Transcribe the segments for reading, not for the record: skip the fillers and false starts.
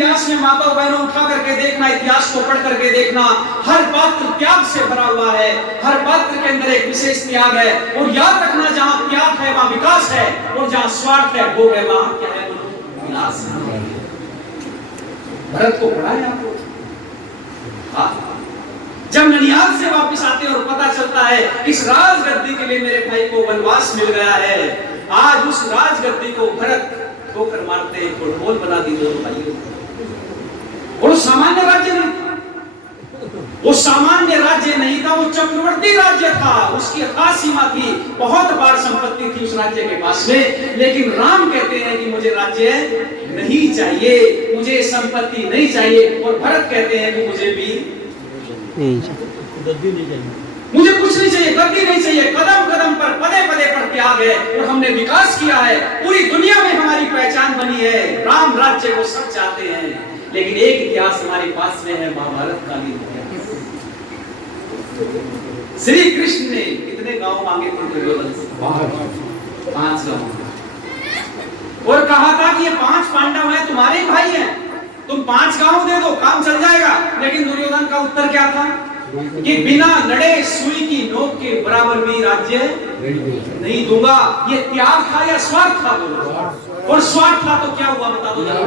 इतिहास में माता बहनों उठा करके देखना, इतिहास को पढ़ करके देखना, हर पात्र त्याग से भरा हुआ है, हर पात्र के अंदर एक विशेष त्याग है। और याद रखना, जहां त्याग है वहां विकास है, और जहां स्वार्थ है भोग है वहां क्या है, विनाश है। भरत को पढ़ा है आपको? जब ननिहाल से वापस आते हैं और पता चलता है इस राजगद्दी के लिए मेरे भाई को वनवास मिल गया है, आज उस राजगद्दी को भरत ठोकर मारते हैं, ढोल बना दी दोनों भाइयों। और सामान्य राज्य नहीं था, वो सामान्य राज्य नहीं था, वो चक्रवर्ती राज्य था। उसकी अथाह सीमा थी, बहुत बार संपत्ति थी उस राज्य के पास में। लेकिन राम कहते हैं कि मुझे राज्य नहीं चाहिए, मुझे संपत्ति नहीं चाहिए। और भरत कहते हैं कि मुझे भी गद्दी नहीं चाहिए, मुझे कुछ नहीं चाहिए, गद्दी नहीं चाहिए। कदम कदम पर, पदे पदे पर त्याग है, और हमने विकास किया है, पूरी दुनिया में हमारी पहचान बनी है। राम राज्य को सब चाहते हैं, लेकिन एक इतिहास हमारे पास में है, महाभारत कालीन इतिहास। श्री कृष्ण ने कितने गांव मांगे थे दुर्योधन से? 5 गांव। और कहा था कि ये 5 पांडव हैं, तुम्हारे भाई हैं, तुम 5 गांव दे दो, काम चल जाएगा। लेकिन दुर्योधन का उत्तर क्या था कि बिना लड़े सुई की नोक के बराबर भी राज्य नहीं दूंगा। ये त्याग था या स्वार्थ था? और स्वार्थ था तो क्या हुआ बता दो जरा।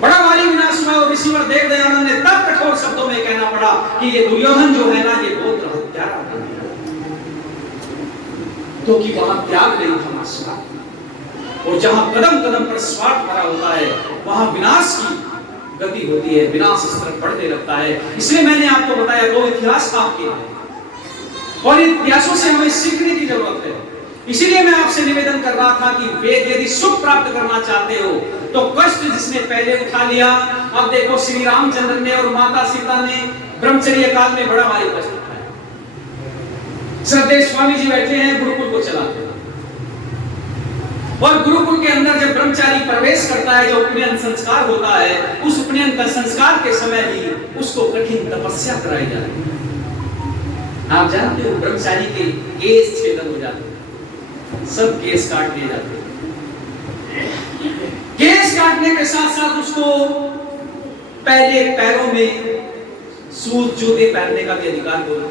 बड़ा भारी विनाश हुआ। और ऋषिवर देव दयानंद ने तब कठोर शब्दों में कहना पड़ा कि ये दुर्योधन जो है ना, ये बहुत हत्यारा है, क्योंकि वहां त्याग नहीं था, स्वार्थ। और जहां कदम कदम पर स्वार्थ भरा होता है, वहां विनाश की गति होती है, विनाश इस तरफ बढ़ने लगता है। इसलिए मैंने आपको बताया 2 इतिहास आपके हैं, और इन इतिहासों से हमें सीखने की जरूरत है। इसीलिए मैं आपसे निवेदन कर रहा था कि वेद यदि सुख प्राप्त करना चाहते हो तो कष्ट जिसने पहले उठा लिया, अब देखो श्री रामचंद्र ने और माता सीता ने ब्रह्मचर्य काल में बड़ा भारी कष्ट उठाया। श्रद्धेय स्वामी जी बैठे हैं, गुरुकुल को चलाते हैं, और गुरुकुल के अंदर जब ब्रह्मचारी प्रवेश करता है, जो उपनयन संस्कार होता है, उस उपनयन का संस्कार के समय ही उसको कठिन तपस्या कराई जाती है। आप जानते हो ब्रह्मचारी के केस छेदन हो जाते हैं, सब केस काट लिए जाते हैं। केस काटने के साथ साथ उसको पहले पैरों में सूत जूते पहनने का भी अधिकार बोलो,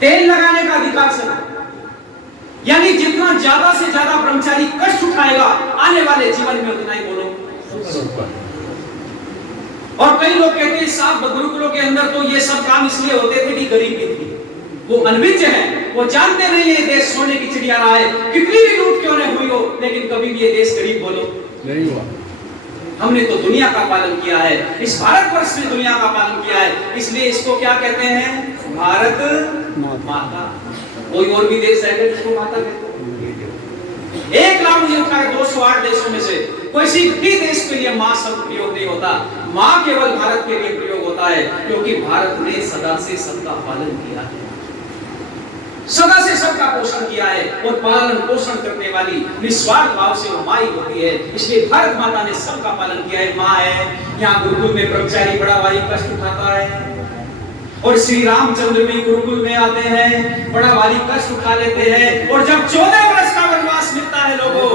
तेल लगाने का अधिकार से, यानी जितना ज्यादा से ज्यादा ब्रह्मचारी कष्ट उठाएगा आने वाले जीवन में उतना ही बोलो। और कई लोग कहते हैं साहब गुरुकुलों के अंदर तो ये सब काम इसलिए होते थे कि गरीबी थी, वो अनभिज्ञ है, वो जानते नहीं ये देश सोने की चिड़िया रहा है, कितनी भी लूट क्यों नहीं हुई हो, लेकिन कभी भी ये देश गरीब बोलो नहीं हुआ। हमने तो दुनिया का पालन किया है, इस भारतवर्ष में दुनिया का पालन किया है, इसलिए इसको क्या कहते हैं? भारत माता। कोई और भी देश है जिसको माता कहते हैं? 1 लाख मुझे उठा है 208 देशों में से किसी भी देश के लिए मां शब्द प्रयोग नहीं होता, मां केवल भारत के लिए प्रयोग होता है, क्योंकि भारत ने सदा से सबका पालन किया है, सदा से सबका पोषण किया है, और पालन पोषण करने वाली निस्वार्थ भाव से वो मां ही होती है। इसलिए भारत माता ने सबका पालन किया है, मां है। यहाँ गुरुकुल में ब्रह्मचारी बड़ा भारी कष्ट उठाता है, और श्री रामचंद्र भी गुरुकुल में आते हैं, बड़ा भारी कष्ट उठा लेते हैं। और जब 14 वर्ष का वनवास मिलता है लोगों,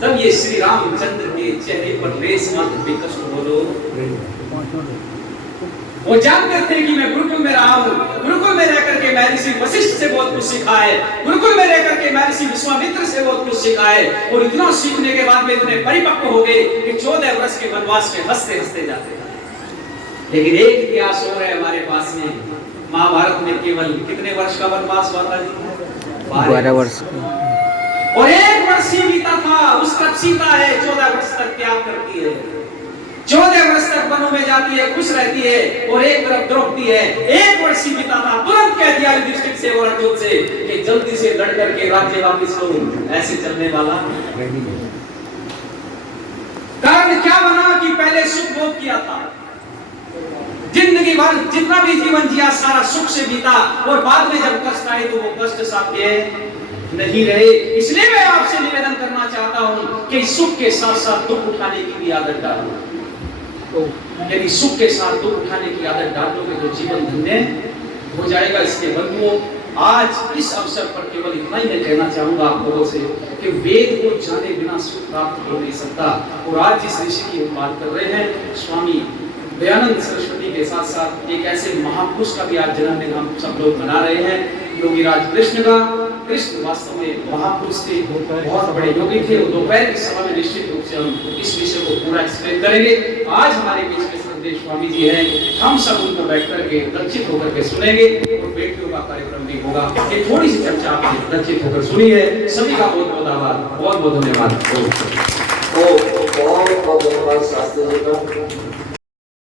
तब ये श्री रामचंद्र के चेहरे पर रेस मात्र भी कष्ट बोलो। वो जानते थे कि मैं गुरुकुल में रहा हूँ, गुरुकुल में रह करके मैं ऋषि वशिष्ठ से बहुत कुछ सीखा है, गुरुकुल में रह करके मैं ऋषि विश्वामित्र से बहुत कुछ सीखा है, और इतना सीखने के बाद में इतने परिपक्व हो गए कि 14 वर्ष के वनवास में हंसते हंसते जाते हैं। लेकिन एक इतिहास और है हमारे पास में, महाभारत में केवल कितने वर्ष का वनवास हुआ था जी? 12 वर्ष। और 1 वर्ष ही बीता था, उसका सीता है 14 वर्ष तक त्याग करती है, 14 वर्ष तक वनों में जाती है, खुश रहती है, और एक तरफ द्रौपदी है। 1 वर्ष ही बीता था, तुरंत कह दिया युधिष्ठिर से और अर्जुन से कि जल्दी से लड़ करके राज्य वापस लो, ऐसे चलने वाला। कारण क्या बना कि पहले सुख भोग किया था, जिंदगी भर जितना भी जीवन जिया सारा सुख से बीता, और बाद में जब कष्ट आए तो वो कष्ट साध्य नहीं रहे। इसलिए मैं आपसे निवेदन करना चाहता हूं कि सुख के साथ साथ दुख उठाने की भी आदत डालो। तो यदि सुख के साथ दुख उठाने की आदत डालोगे तो जीवन धन्य हो जाएगा। इसके बंधुओं, आज इस अवसर पर केवल इतना ही मैं कहना चाहूंगा आप लोगों से कि वेद को जाने बिना सुख प्राप्त हो नहीं सकता। और आज जिस ऋषि की हम बात कर रहे हैं, स्वामी दयानंद सरस्वती के साथ साथ एक ऐसे महापुरुष का भी आज जन्मदिन हम सब लोग मना रहे हैं, योगीराज कृष्ण का। कृष्ण वास्तव में महापुरुष थे, बहुत बड़े योगी थे। और दोपहर की सभा में निश्चित रूप से हम इस विषय को पूरा एक्सप्लेन करेंगे। आज हमारे बीच में संदेश स्वामी जी हैं, हम सब उनको बैठ करके लक्षित होकर के सुनेंगे और बेटियों का कार्यक्रम भी होगा। ये थोड़ी सी चर्चा आपने लक्षित होकर सुनी है। सभी का बहुत बहुत आभार, बहुत बहुत धन्यवाद। बहुत बहुत धन्यवाद शास्त्री जी का।